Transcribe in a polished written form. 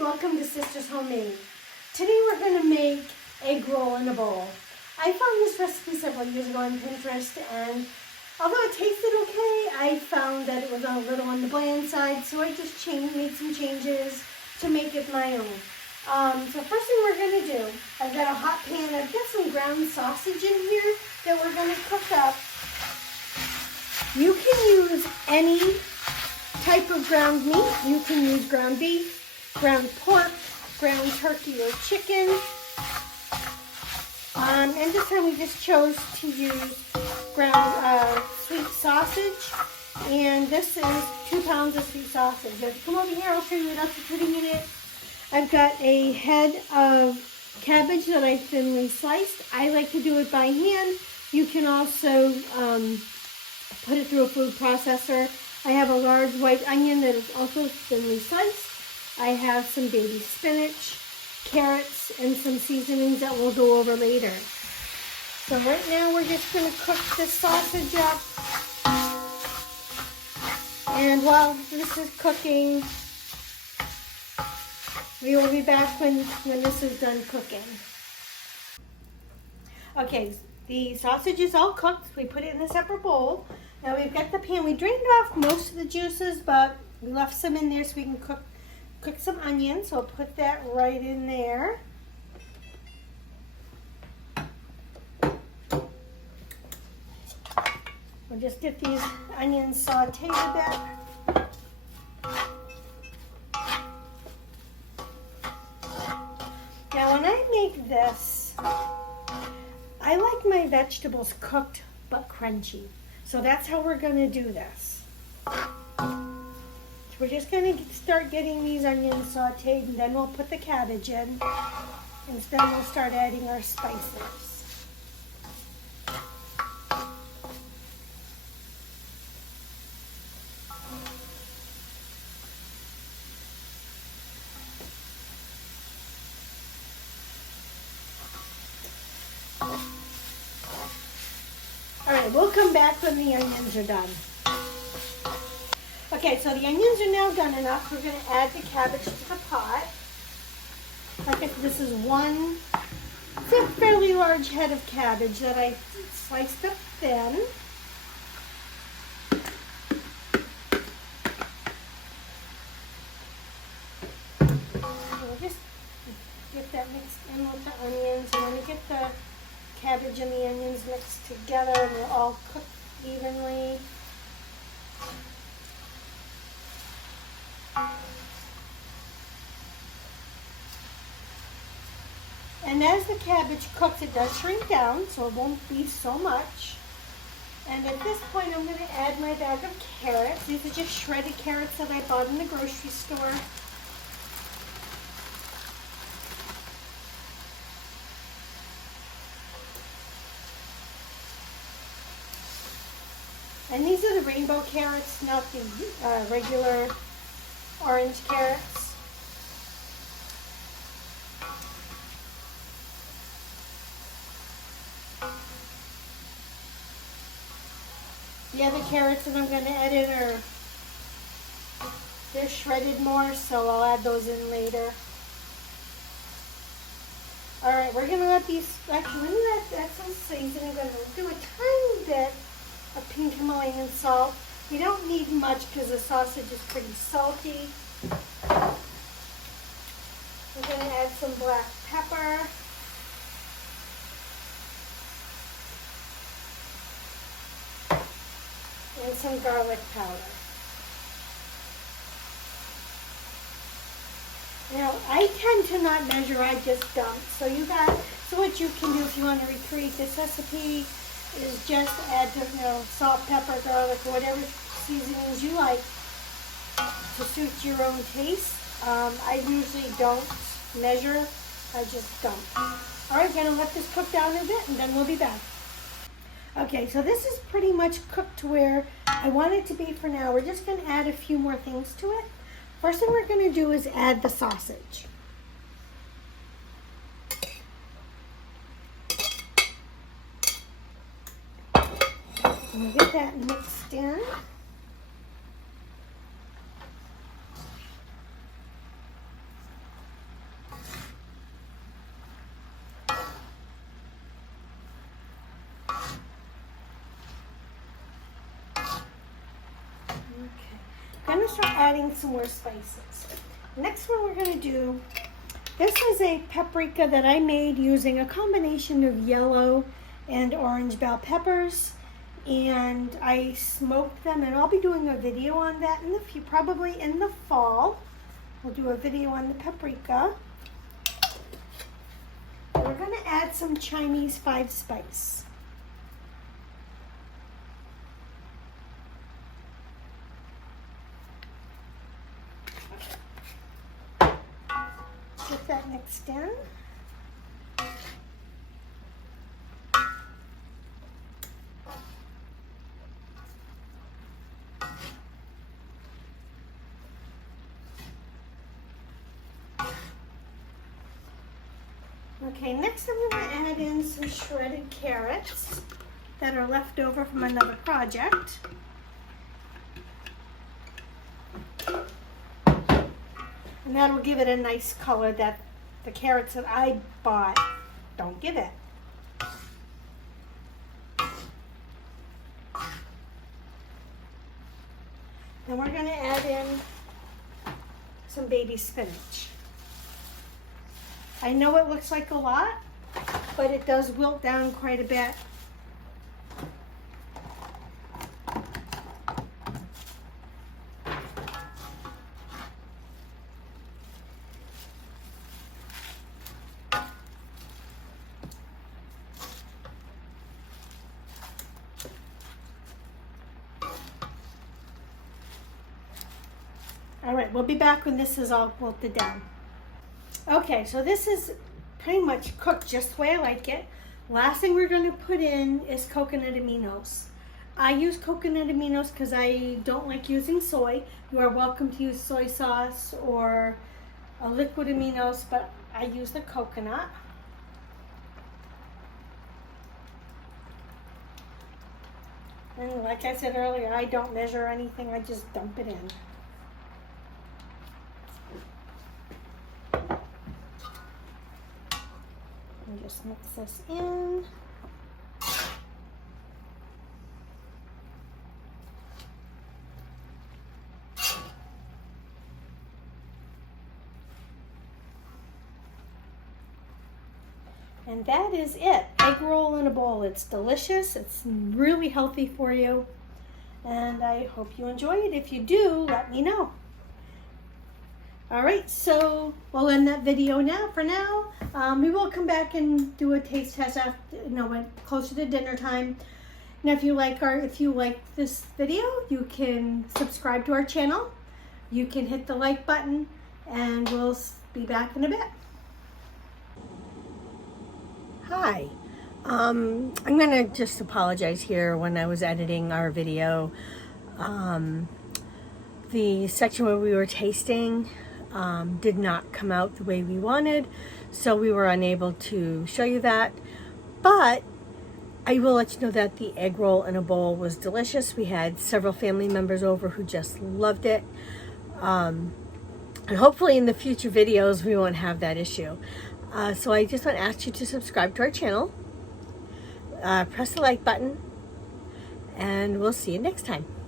welcome to Sisters Homemade. Today we're going to make egg roll in a bowl. I found this recipe several years ago on Pinterest, and although it tasted okay, I found that it was a little on the bland side, so I just made some changes to make it my own. So first thing we're going to do, I've got a hot pan. I've got some ground sausage in here that we're going to cook up. You can use any type of ground meat. You can use ground beef, ground pork, ground turkey or chicken. And this time we just chose to use ground sweet sausage. And this is 2 pounds of sweet sausage. If you come over here, I'll show you what else we're putting in it. I've got a head of cabbage that I thinly sliced. I like to do it by hand. You can also put it through a food processor. I have a large white onion that is also thinly sliced. I have some baby spinach, carrots, and some seasonings that we'll go over later. So right now we're just going to cook this sausage up. And while this is cooking, we will be back when this is done cooking. Okay, the sausage is all cooked. We put it in a separate bowl. Now we've got the pan. We drained off most of the juices, but we left some in there so we can cook some onions. So I'll put that right in there. We'll just get these onions sauteed a bit. Now when I make this, I like my vegetables cooked but crunchy. So that's how we're going to do this. So we're just going to start getting these onions sauteed, and then we'll put the cabbage in, and then we'll start adding our spices. Alright, we'll come back when the onions are done. Okay, so the onions are now done enough. We're going to add the cabbage to the pot. Like I said, this is it's a fairly large head of cabbage that I sliced up thin. We'll just get that mixed in with the onions. And when we get the cabbage and the onions mixed together and they're all cooked evenly. And as the cabbage cooks, it does shrink down, so it won't be so much. And at this point, I'm going to add my bag of carrots. These are just shredded carrots that I bought in the grocery store. And these are the rainbow carrots, not the regular orange carrots. The other carrots that I'm going to add in they're shredded more, so I'll add those in later. Alright, we're going to let these, actually, let me add some seasoning. I'm going to do a tiny bit of pink Himalayan salt. You don't need much because the sausage is pretty salty. I'm going to add some black pepper. And some garlic powder. Now, I tend to not measure, I just dump. So what you can do if you want to recreate this recipe is just add salt, pepper, garlic, whatever seasonings you like to suit your own taste. I usually don't measure, I just dump. Alright, going to let this cook down a bit and then we'll be back. Okay, so this is pretty much cooked to where I want it to be for now. We're just going to add a few more things to it. First thing we're going to do is add the sausage. And we'll get that mixed in. Gonna start adding some more spices. Next one we're gonna do, this is a paprika that I made using a combination of yellow and orange bell peppers, and I smoked them, and I'll be doing a video on that in the probably in the fall. We'll do a video on the paprika. We're gonna add some Chinese 5-spice. Get that mixed in. Okay, next I'm going to add in some shredded carrots that are left over from another project. And that'll give it a nice color that the carrots that I bought don't give it. Then we're going to add in some baby spinach. I know it looks like a lot, but it does wilt down quite a bit. All right, we'll be back when this is all wilted down. Okay, so this is pretty much cooked just the way I like it. Last thing we're going to put in is coconut aminos. I use coconut aminos because I don't like using soy. You are welcome to use soy sauce or a liquid aminos, but I use the coconut. And like I said earlier, I don't measure anything, I just dump it in. And just mix this in. And that is it. Egg roll in a bowl. It's delicious. It's really healthy for you. And I hope you enjoy it. If you do, let me know. All right, so we'll end that video now. For now, we will come back and do a taste test after, closer to dinner time. And if you like this video, you can subscribe to our channel. You can hit the like button, and we'll be back in a bit. Hi. I'm gonna just apologize here. When I was editing our video, the section where we were tasting did not come out the way we wanted, so we were unable to show you that. But I will let you know that the egg roll in a bowl was delicious. We had several family members over who just loved it. And hopefully in the future videos we won't have that issue. So I just want to ask you to subscribe to our channel, press the like button, and we'll see you next time.